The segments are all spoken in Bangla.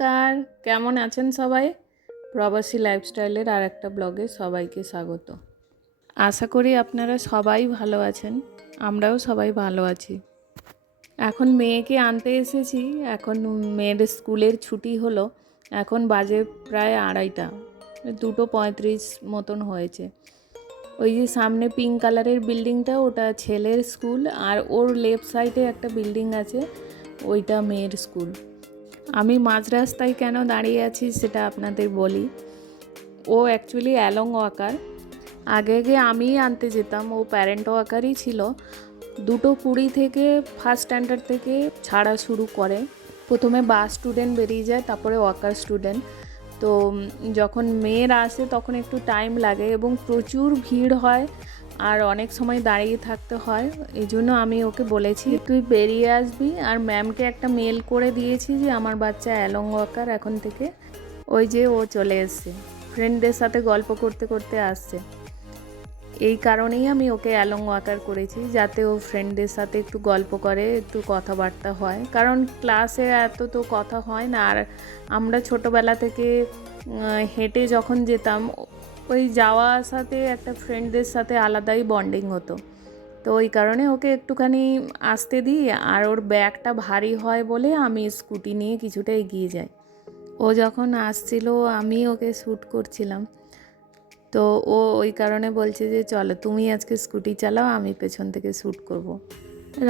নমস্কার, কেমন আছেন সবাই? প্রবাসী লাইফস্টাইলের আর একটা ব্লগে সবাইকে স্বাগত। আশা করি আপনারা সবাই ভালো আছেন, আমরাও সবাই ভালো আছি। এখন মেয়েকে আনতে এসেছি, এখন মেয়ের স্কুলের ছুটি হলো, এখন বাজে প্রায় 2:30, 2:35 মতন হয়েছে। ওই যে সামনে পিঙ্ক কালারের বিল্ডিংটা, ওটা ছেলের স্কুল, আর ওর লেফট সাইডে একটা বিল্ডিং আছে, ওইটা মেয়ের স্কুল। আমি মাঝ রাস্তায় কেন দাঁড়িয়ে আছি সেটা আপনাদের বলি। ও অ্যাকচুয়ালি অ্যালং ওয়াকার। আগে আমি আনতে যেতাম, ও প্যারেন্ট ওয়াকারই ছিল। 2:20 থেকে ফার্স্ট স্ট্যান্ডার্ড থেকে ছাড়া শুরু করে। প্রথমে বাস স্টুডেন্ট বেরিয়ে যায়, তারপরে ওয়াকার স্টুডেন্ট। তো যখন মেয়েরা আসে তখন একটু টাইম লাগে এবং প্রচুর ভিড় হয়, আর অনেক সময় দাঁড়িয়ে থাকতে হয়। এই জন্য আমি ওকে বলেছি তুই বেরিয়ে আসবি, আর ম্যামকে একটা মেল করে দিয়েছি যে আমার বাচ্চা অ্যালং ওয়াকার এখন থেকে। ওই যে ও চলে এসছে, ফ্রেন্ডদের সাথে গল্প করতে করতে আসছে। এই কারণেই আমি ওকে অ্যালং ওয়াকার করেছি, যাতে ও ফ্রেন্ডদের সাথে একটু গল্প করে, একটু কথাবার্তা হয়। কারণ ক্লাসে এত তো কথা হয় না। আর আমরা ছোটোবেলা থেকে হেঁটে যখন যেতাম, ওই যাওয়া আসাতে একটা ফ্রেন্ডদের সাথে আলাদাই বন্ডিং হতো। তো ওই কারণে ওকে একটুখানি আসতে দিই, আর ওর ব্যাগটা ভারী হয় বলে আমি স্কুটি নিয়ে কিছুটা এগিয়ে যাই। ও যখন আসছিল আমি ওকে শ্যুট করছিলাম, তো ও ওই কারণে বলছে যে চলো তুমি আজকে স্কুটি চালাও, আমি পেছন থেকে শ্যুট করব।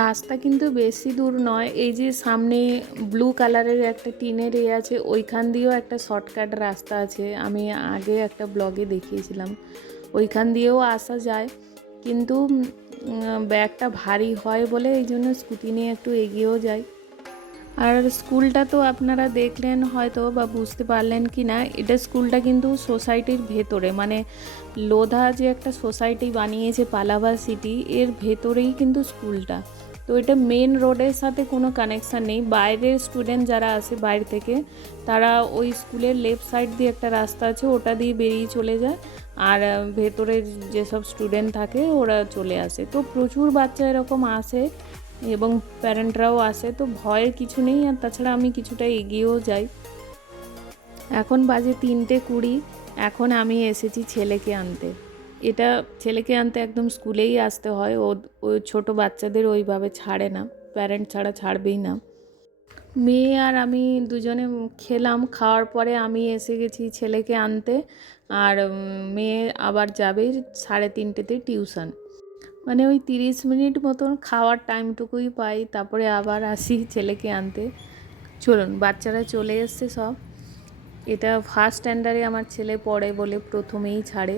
রাস্তা কিন্তু বেশি দূর নয়। এই যে সামনে ব্লু কালারের একটা টিনের আছে, ওইখান দিয়েও একটা শর্টকাট রাস্তা আছে, আমি আগে একটা ব্লগে দেখিয়েছিলাম। ওইখান দিয়েও আসা যায়, কিন্তু ব্যাগটা ভারী হয় বলে এই জন্য স্কুটি নিয়ে একটু এগিয়েও যাই। আর স্কুলটা তো আপনারা দেখলেন হয়তো বা বুঝতে পারলেন কি না, এটা স্কুলটা কিন্তু সোসাইটির ভেতরে, মানে লোধা যে একটা সোসাইটি বানিয়েছে পালাভা সিটি, এর ভেতরেই কিন্তু স্কুলটা। তো এটা মেন রোডের সাথে কোনো কানেকশান নেই। বাইরের স্টুডেন্ট যারা আসে বাইরে থেকে, তারা ওই স্কুলের লেফট সাইড দিয়ে একটা রাস্তা আছে, ওটা দিয়ে বেরিয়ে চলে যায়, আর ভেতরে যেসব স্টুডেন্ট থাকে ওরা চলে আসে। তো প্রচুর বাচ্চা এরকম আসে এবং প্যারেন্টরাও আসে, তো ভয়ের কিছু নেই। আর তাছাড়া আমি কিছুটা এগিয়েও যাই। এখন বাজে 3:20, এখন আমি এসেছি ছেলেকে আনতে। এটা ছেলেকে আনতে একদম স্কুলেই আসতে হয়, ও ছোটো বাচ্চাদের ওইভাবে ছাড়ে না, প্যারেন্ট ছাড়া ছাড়বেই না। মেয়ে আর আমি দুজনে খেলাম, খাওয়ার পরে আমি এসে গেছি ছেলেকে আনতে, আর মেয়ে আবার যাবে 3:30তে টিউশন। মানে ওই 30 মিনিট মতন খাওয়ার টাইমটুকুই পাই, তারপরে আবার আসি ছেলেকে আনতে। চলুন, বাচ্চারা চলে এসছে সব। এটা ফার্স্ট স্ট্যান্ডার্ডে আমার ছেলে পড়ে বলে প্রথমেই ছাড়ে,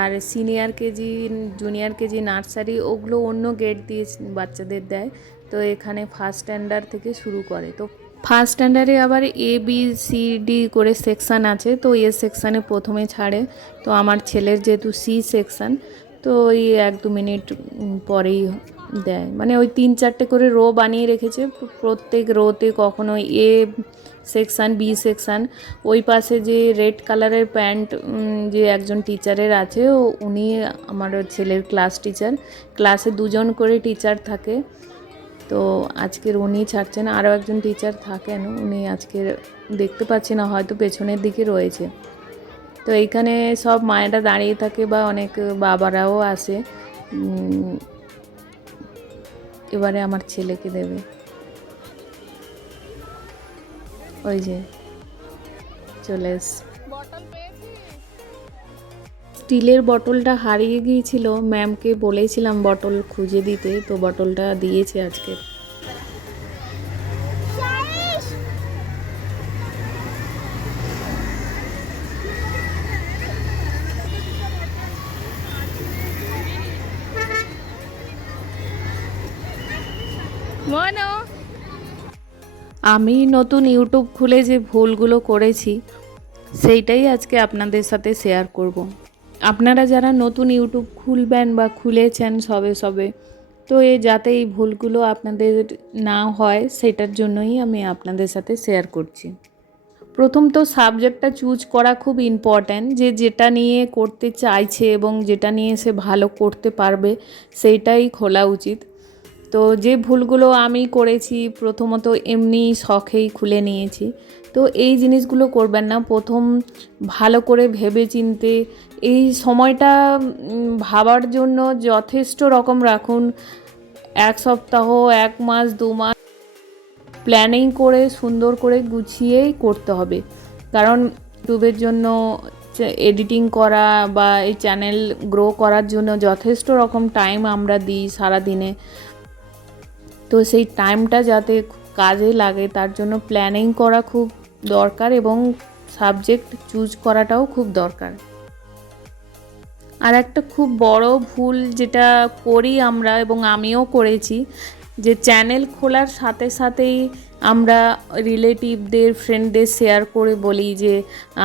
আর senior KG, junior KG, nursery ওগুলো অন্য গেট দিয়ে বাচ্চাদের দেয়। তো এখানে ফার্স্ট স্ট্যান্ডার্ড থেকে শুরু করে। তো ফার্স্ট স্ট্যান্ডার্ডে আবার ABCD করে সেকশান আছে, তো এ সেকশানে প্রথমে ছাড়ে। তো আমার ছেলের যেহেতু C সেকশান, তো ওই 1-2 মিনিট পরেই দেয়। মানে ওই 3-4টে করে রো বানিয়ে রেখেছে, প্রত্যেক রোতে কখনো A সেকশান, B সেকশান। ওই পাশে যে রেড কালারের প্যান্ট যে একজন টিচারের আছে, উনি আমার ছেলের ক্লাস টিচার। ক্লাসে 2জন করে টিচার থাকে, তো আজকের উনি ছাড়ছেন, আরও একজন টিচার থাকেন, উনি আজকে দেখতে পাচ্ছি না, হয়তো পেছনের দিকে রয়েছে। তো এইখানে সব মায়েরা দাঁড়িয়ে থাকে বা অনেক বাবারাও আসে। এবারে আমার ছেলেকে দেবে, ওই যে চলে এস। স্টিলের বটলটা হারিয়ে গিয়েছিল, ম্যামকে বলেছিলাম বটল খুঁজে দিতে, তো বটলটা দিয়েছে আজকে। আমি নতুন ইউটিউব খুলে যে ভুলগুলো করেছি সেইটাই আজকে আপনাদের সাথে শেয়ার করব। আপনারা যারা নতুন ইউটিউব খুলবেন বা খুলেছেন সবে সবে, তো যাতে এই ভুলগুলো আপনাদের না হয় সেটার জন্যই আমি আপনাদের সাথে শেয়ার করছি। প্রথম তো সাবজেক্টটা চুজ করা খুব ইম্পর্ট্যান্ট, যে যেটা নিয়ে করতে চাইছে এবং যেটা নিয়ে সে ভালো করতে পারবে সেইটাই খোলা উচিত। তো যে ভুলগুলো আমি করেছি, প্রথমত এমনি শখেই খুলে নিয়েছি। তো এই জিনিসগুলো করবেন না। প্রথম ভালো করে ভেবে চিনতে এই সময়টা ভাবার জন্য যথেষ্ট রকম রাখুন। 1 সপ্তাহ, 1 মাস, 2 মাস প্ল্যানিং করে সুন্দর করে গুছিয়েই করতে হবে। কারণ ইউটিউবের জন্য এডিটিং করা বা এই চ্যানেল গ্রো করার জন্য যথেষ্ট রকম টাইম আমরা দিই সারাদিনে। তো সেই টাইমটা যাতে কাজে লাগে তার জন্য প্ল্যানিং করা খুব দরকার এবং সাবজেক্ট চুজ করাটাও খুব দরকার। আর একটা খুব বড় ভুল যেটা করি আমরা এবং আমিও করেছি, যে চ্যানেল খোলার সাথে সাথেই আমরা রিলেটিভদের, ফ্রেন্ডদের শেয়ার করে বলি যে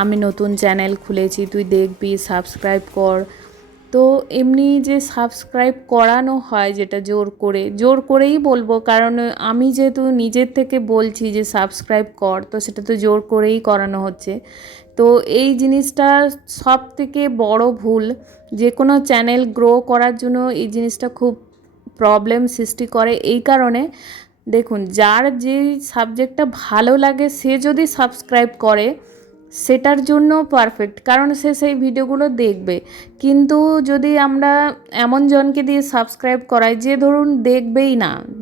আমি নতুন চ্যানেল খুলেছি, তুই দেখবি, সাবস্ক্রাইব কর। তো এমনি যে সাবস্ক্রাইব করানো হয় যেটা জোর করেই বলবো, কারণ আমি যেহেতু নিজের থেকে বলছি যে সাবস্ক্রাইব কর, তো সেটা তো জোর করেই করানো হচ্ছে। তো এই জিনিসটা সব থেকে বড় ভুল। যে কোনো চ্যানেল গ্রো করার জন্য এই জিনিসটা খুব প্রবলেম সৃষ্টি করে। এই কারণে দেখুন, যার যে সাবজেক্টটা ভালো লাগে সে যদি সাবস্ক্রাইব করে সেটার জন্য পারফেক্ট, কারণ সে সেই ভিডিওগুলো দেখবে। কিন্তু যদি আমরা এমন জনকে দিয়ে সাবস্ক্রাইব করাই যে ধরুন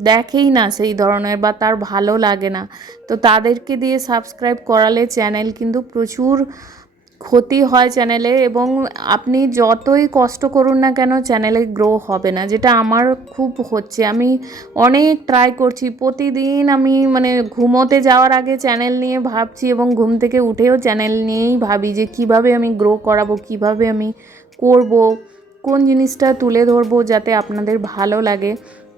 দেখেই না সেই ধরনের, বা তার ভালো লাগে না, তো তাদেরকে দিয়ে সাবস্ক্রাইব করালে চ্যানেল কিন্তু প্রচুর ক্ষতি হয় চ্যানেলে, এবং আপনি যতই কষ্ট করুন না কেন চ্যানেলে গ্রো হবে না, যেটা আমার খুব হচ্ছে। আমি অনেক ট্রাই করছি, প্রতিদিন আমি ঘুমোতে যাওয়ার আগে চ্যানেল নিয়ে ভাবছি, এবং ঘুম থেকে উঠেও চ্যানেল নিয়েই ভাবি যে কিভাবে আমি গ্রো করাবো, কিভাবে আমি করব, কোন জিনিসটা তুলে ধরবো যাতে আপনাদের ভালো লাগে।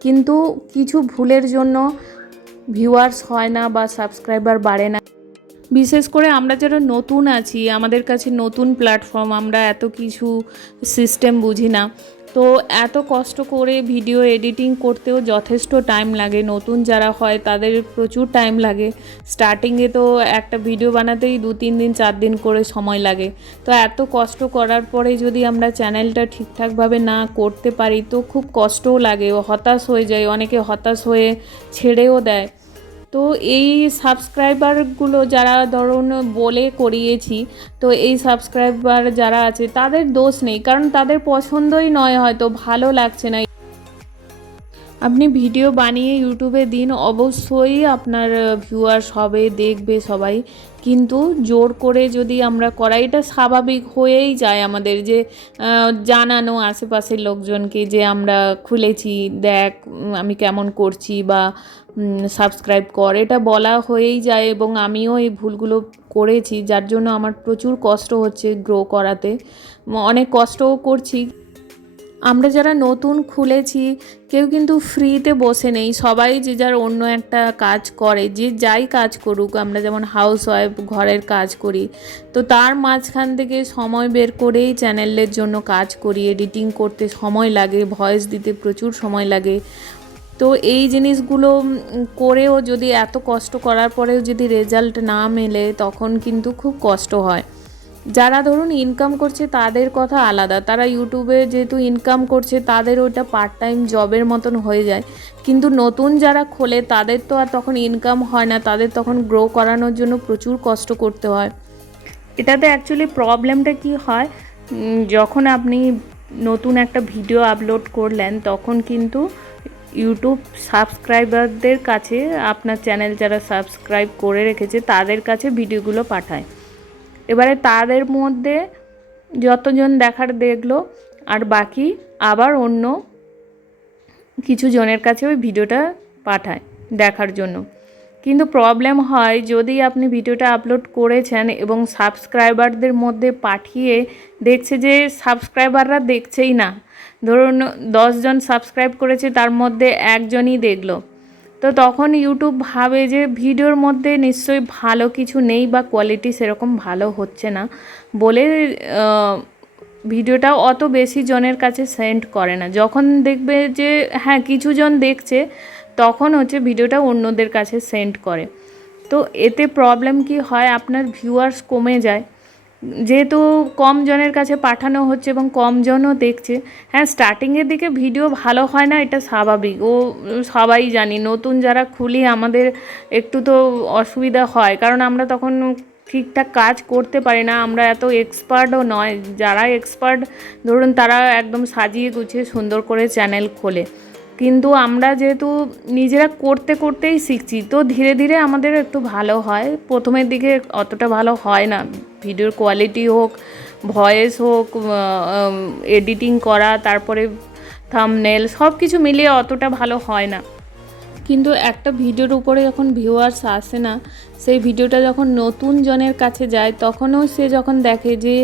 কিন্তু কিছু ভুলের জন্য ভিউয়ার্স হয় না বা সাবস্ক্রাইবার বাড়ে না। বিশেষ করে আমরা যারা নতুন আছি, আমাদের কাছে নতুন প্ল্যাটফর্ম, আমরা এত কিছু সিস্টেম বুঝি না। তো এত কষ্ট করে ভিডিও এডিটিং করতেও যথেষ্ট টাইম লাগে। নতুন যারা হয় তাদের প্রচুর টাইম লাগে। স্টার্টিংয়ে তো একটা ভিডিও বানাতেই 2-3 দিন 4 দিন করে সময় লাগে। তো এত কষ্ট করার পরে যদি আমরা চ্যানেলটা ঠিকঠাকভাবে না করতে পারি তো খুব কষ্টও লাগে, হতাশ হয়ে যায়, অনেকে হতাশ হয়ে ছেড়েও দেয়। তো এই সাবস্ক্রাইবারগুলো যারা ধরুন বলে করিয়েছি, তো এই সাবস্ক্রাইবার যারা আছে তাদের দোষ নেই, কারণ তাদের পছন্দই নয়, হয়তো ভালো লাগছে না। আপনি ভিডিও বানিয়ে ইউটিউবে দিন, অবশ্যই আপনার ভিউয়ার্স হবে, দেখবে সবাই। কিন্তু জোর করে যদি আমরা করাই, এটা স্বাভাবিক হয়েই যায় আমাদের, যে জানানো আশেপাশের লোকজনকে যে আমরা খুলেছি, দেখ আমি কেমন করছি, বা সাবস্ক্রাইব কর, এটা বলা হয়েই যায়। এবং আমিও এই ভুলগুলো করেছি, যার জন্য আমার প্রচুর কষ্ট হচ্ছে গ্রো করাতে, অনেক কষ্টও করছি। আমরা যারা নতুন খুলেছি কেউ কিন্তু ফ্রিতে বসে নেই, সবাই যে যার অন্য একটা কাজ করে, যে যাই কাজ করুক। আমরা যেমন হাউসওয়াইফ, ঘরের কাজ করি, তো তার মাঝখান থেকে সময় বের করেই চ্যানেলের জন্য কাজ করি। এডিটিং করতে সময় লাগে, ভয়েস দিতে প্রচুর সময় লাগে। তো এই জিনিসগুলো করেও যদি এত কষ্ট করার পরেও যদি রেজাল্ট না মেলে, তখন কিন্তু খুব কষ্ট হয়। যারা ধরুন ইনকাম করছে তাদের কথা আলাদা, তারা ইউটিউবে যেহেতু ইনকাম করছে তাদের ওটা পার্ট টাইম জবের মতন হয়ে যায়। কিন্তু নতুন যারা খোলে তাদের তো আর তখন ইনকাম হয় না, তাদের তখন গ্রো করানোর জন্য প্রচুর কষ্ট করতে হয়। এটাতে অ্যাকচুয়ালি প্রবলেমটা কি হয়, যখন আপনি নতুন একটা ভিডিও আপলোড করলেন তখন কিন্তু ইউটিউব সাবস্ক্রাইবারদের কাছে, আপনার চ্যানেল যারা সাবস্ক্রাইব করে রেখেছে তাদের কাছে ভিডিওগুলো পাঠায়। এবারে তাদের মধ্যে যতজন দেখার দেখলো, আর বাকি আবার অন্য কিছু জনের কাছে ওই ভিডিওটা পাঠায় দেখার জন্য। কিন্তু প্রবলেম হয়, যদি আপনি ভিডিওটা আপলোড করেছেন এবং সাবস্ক্রাইবারদের মধ্যে পাঠিয়ে দেখছে যে সাবস্ক্রাইবাররা দেখছেই না, ধরুন 10 জন সাবস্ক্রাইব করেছে তার মধ্যে একজনই দেখলো, তো তখন ইউটিউব ভাবে যে ভিডিওর মধ্যে নিশ্চয়ই ভালো কিছু নেই, বা কোয়ালিটি সেরকম ভালো হচ্ছে না বলে ভিডিওটা অত বেশি জনের কাছে সেন্ড করে না। যখন দেখবে যে হ্যাঁ কিছু জন দেখছে, তখন হচ্ছে ভিডিওটা অন্যদের কাছে সেন্ড করে। তো এতে প্রবলেম কি হয়, আপনার ভিউয়ার্স কমে যায়। যেহেতু কম জনের কাছে পাঠানো হচ্ছে এবং কম জনও দেখছে। হ্যাঁ, স্টার্টিংয়ের দিকে ভিডিও ভালো হয় না, এটা স্বাভাবিক, ও সবাই জানি। নতুন যারা খুলি আমাদের একটু তো অসুবিধা হয়, কারণ আমরা তখন ঠিকঠাক কাজ করতে পারি না, আমরা এত এক্সপার্টও নয়। যারা এক্সপার্ট ধরুন তারা একদম সাজিয়ে গুছিয়ে সুন্দর করে চ্যানেল খোলে, কিন্তু আমরা যেহেতু নিজেরা করতে করতেই শিখছি, তো ধীরে ধীরে আমাদের একটু ভালো হয়। প্রথমের দিকে অতটা ভালো হয় না, ভিডিওর কোয়ালিটি হোক, ভয়েস হোক, এডিটিং করা, তারপরে থাম্বনেল সব কিছু মিলিয়ে অতটা ভালো হয় না। কিন্তু একটা ভিডিওর উপরে যখন ভিউয়ার্স আসে না, সেই ভিডিওটা যখন নতুন জনের কাছে যায়, তখনও সে যখন দেখে যে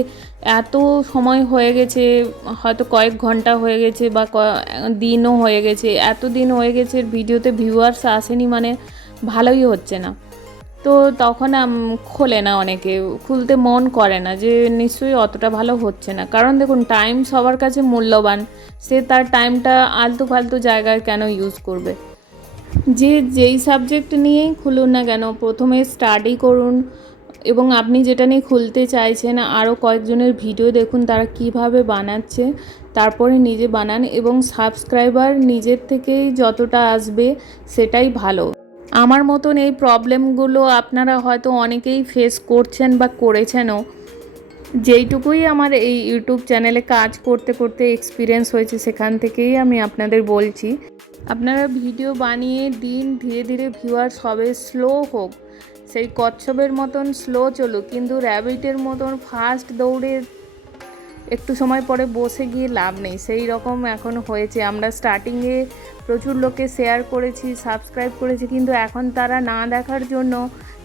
এত সময় হয়ে গেছে, হয়তো কয়েক ঘন্টা হয়ে গেছে বা দিনও হয়ে গেছে, এত দিন হয়ে গেছে ভিডিওতে ভিউয়ার্স আসেনি, মানে ভালোই হচ্ছে না। তো তখন খোলে না, অনেকে খুলতে মন করে না, যে নিশ্চয়ই অতটা ভালো হচ্ছে না। কারণ দেখুন, টাইম সবার কাছে মূল্যবান, সে তার টাইমটা আলতু ফালতু জায়গায় কেন ইউজ করবে। যেই সাবজেক্ট নিয়েই খুলুন না কেন, প্রথমে স্টাডি করুন এবং আপনি যেটা নিয়ে খুলতে চাইছেন আরও কয়েকজনের ভিডিও দেখুন তারা কিভাবে বানাচ্ছে, তারপরে নিজে বানান, এবং সাবস্ক্রাইবার নিজের থেকেই যতটা আসবে সেটাই ভালো। আমার মতন এই প্রবলেমগুলো আপনারা হয়তো অনেকেই ফেস করছেন বা করেছেনও। যেইটুকুই আমার এই ইউটিউব চ্যানেলে কাজ করতে করতে এক্সপিরিয়েন্স হয়েছে, সেখান থেকেই আমি আপনাদের বলছি। আপনারা ভিডিও বানিয়ে দিন, ধীরে ধীরে ভিউয়ার্স হবে, স্লো হোক, সেই কচ্ছপের মতন স্লো চলুক, কিন্তু র্যাবিটের মতন ফাস্ট দৌড়ে একটু সময় পরে বসে গিয়ে লাভ নেই। সেই রকম এখন হয়েছে। আমরা স্টার্টিংয়ে প্রচুর লোককে শেয়ার করেছি, সাবস্ক্রাইব করেছি, কিন্তু এখন তারা না দেখার জন্য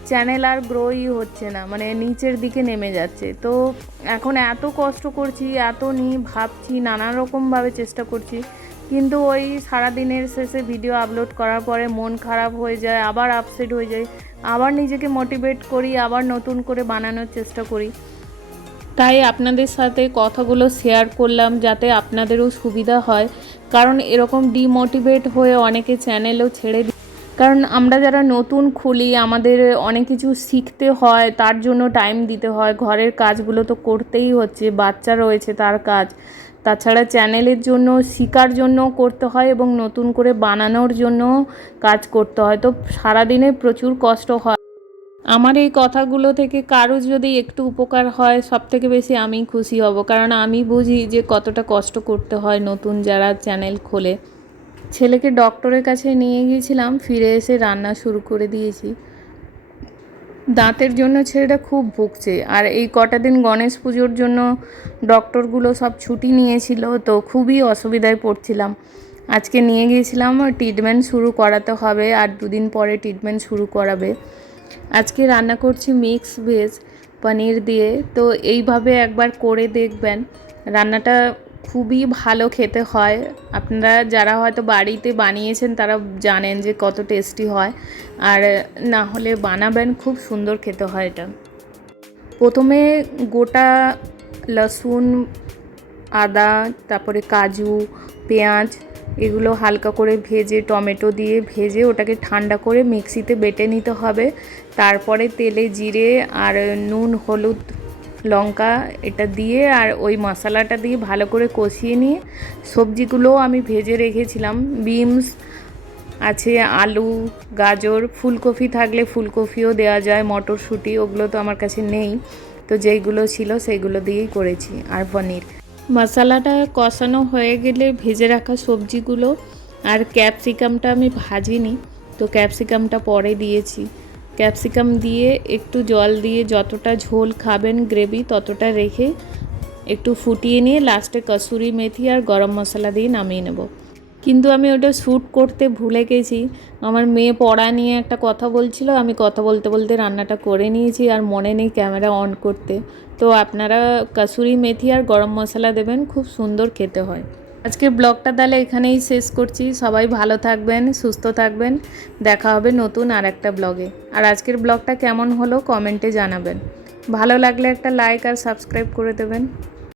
চ্যানেল আর গ্রোই হচ্ছে না, মানে নিচের দিকে নেমে যাচ্ছে। তো এখন এত কষ্ট করছি, এত নিয়ে ভাবছি, নানা রকমভাবে চেষ্টা করছি, কিন্তু ওই সারাদিনের শেষে ভিডিও আপলোড করার পরে মন খারাপ হয়ে যায়, আবার আপসেট হয়ে যায়, আবার নিজেকে মোটিভেট করি, আবার নতুন করে বানানোর চেষ্টা করি। তাই আপনাদের সাথে কথাগুলো শেয়ার করলাম, যাতে আপনাদেরও সুবিধা হয়। কারণ এরকম ডিমোটিভেট হয়ে অনেকে চ্যানেলও ছেড়ে দিই, কারণ আমরা যারা নতুন খুলি আমাদের অনেক কিছু শিখতে হয়, তার জন্য টাইম দিতে হয়, ঘরের কাজগুলো তো করতেই হচ্ছে, বাচ্চা রয়েছে তার কাজ, তাছাড়া চ্যানেলের জন্য শেখার জন্য করতে হয় এবং নতুন করে বানানোর জন্য কাজ করতে হয়। তো সারাদিনে প্রচুর কষ্ট হয়। আমার এই কথাগুলো থেকে কারো যদি একটু উপকার হয়, সবথেকে বেশি আমি খুশি হব, কারণ আমি বুঝি যে কতটা কষ্ট করতে হয় নতুন যারা চ্যানেল খোলে। ছেলেকে ডক্টরের কাছে নিয়ে গিয়েছিলাম, ফিরে এসে রান্না শুরু করে দিয়েছি। দাঁতের জন্য ছেলেটা খুব ভুগছে, আর এই কটা দিন গণেশ পুজোর জন্য ডক্টরগুলো সব ছুটি নিয়েছিল, তো খুবই অসুবিধায় পড়ছিলাম। আজকে নিয়ে গিয়েছিলাম, ট্রিটমেন্ট শুরু করাতে হবে, আর দুদিন পরে ট্রিটমেন্ট শুরু করাবে। আজকে রান্না করছি মিক্স ভেজ পনির দিয়ে, তো এইভাবে একবার করে দেখবেন, রান্নাটা খুবই ভালো খেতে হয়। আপনারা যারা হয়তো বাড়িতে বানিয়েছেন তারা জানেন যে কত টেস্টি হয়, আর না হলে বানাবেন, খুব সুন্দর খেতে হয় এটা। প্রথমে গোটা লসুন, আদা, তারপরে কাজু, পেঁয়াজ, এগুলো হালকা করে ভেজে, টমেটো দিয়ে ভেজে ওটাকে ঠান্ডা করে মিক্সিতে বেটে নিতে হবে। তারপরে তেলে জিরে আর নুন, হলুদ, লঙ্কা এটা দিয়ে আর ওই মশলাটা দিয়ে ভালো করে কষিয়ে নিয়ে, সবজিগুলোও আমি ভেজে রেখেছিলাম, বিনস আছে, আলু, গাজর, ফুলকপি থাকলে ফুলকপিও দেওয়া যায়, মটরশুঁটি, ওগুলো তো আমার কাছে নেই, তো যেইগুলো ছিল সেইগুলো দিয়েই করেছি, আর পনির। মশলাটা কষানো হয়ে গেলে ভেজে রাখা সবজিগুলো আর ক্যাপসিকামটা আমি ভাজিনি, তো ক্যাপসিকামটা পরে দিয়েছি। ক্যাপসিকাম দিয়ে একটু জল দিয়ে যতটা ঝোল খাবেন গ্রেভি ততটা রেখে একটু ফুটিয়ে নিয়ে লাস্টে কসুরি মেথি আর গরম মশলা দিয়ে নামিয়ে নেব। কিন্তু আমি ওটা শ্যুট করতে ভুলে গেছি। আমার মেয়ে পড়া নিয়ে একটা কথা বলছিল, আমি কথা বলতে বলতে রান্নাটা করে নিয়েছি, আর মনে নেই ক্যামেরা অন করতে। তো আপনারা কসুরি মেথি আর গরম মশলা দেবেন, খুব সুন্দর খেতে হয়। আজকের ব্লগটা তাহলে এখানেই শেষ করছি। সবাই ভালো থাকবেন, সুস্থ থাকবেন, দেখা হবে নতুন আর একটা ব্লগে। আর আজকের ব্লগটা কেমন হলো কমেন্টে জানাবেন। ভালো লাগলে একটা লাইক আর সাবস্ক্রাইব করে দেবেন।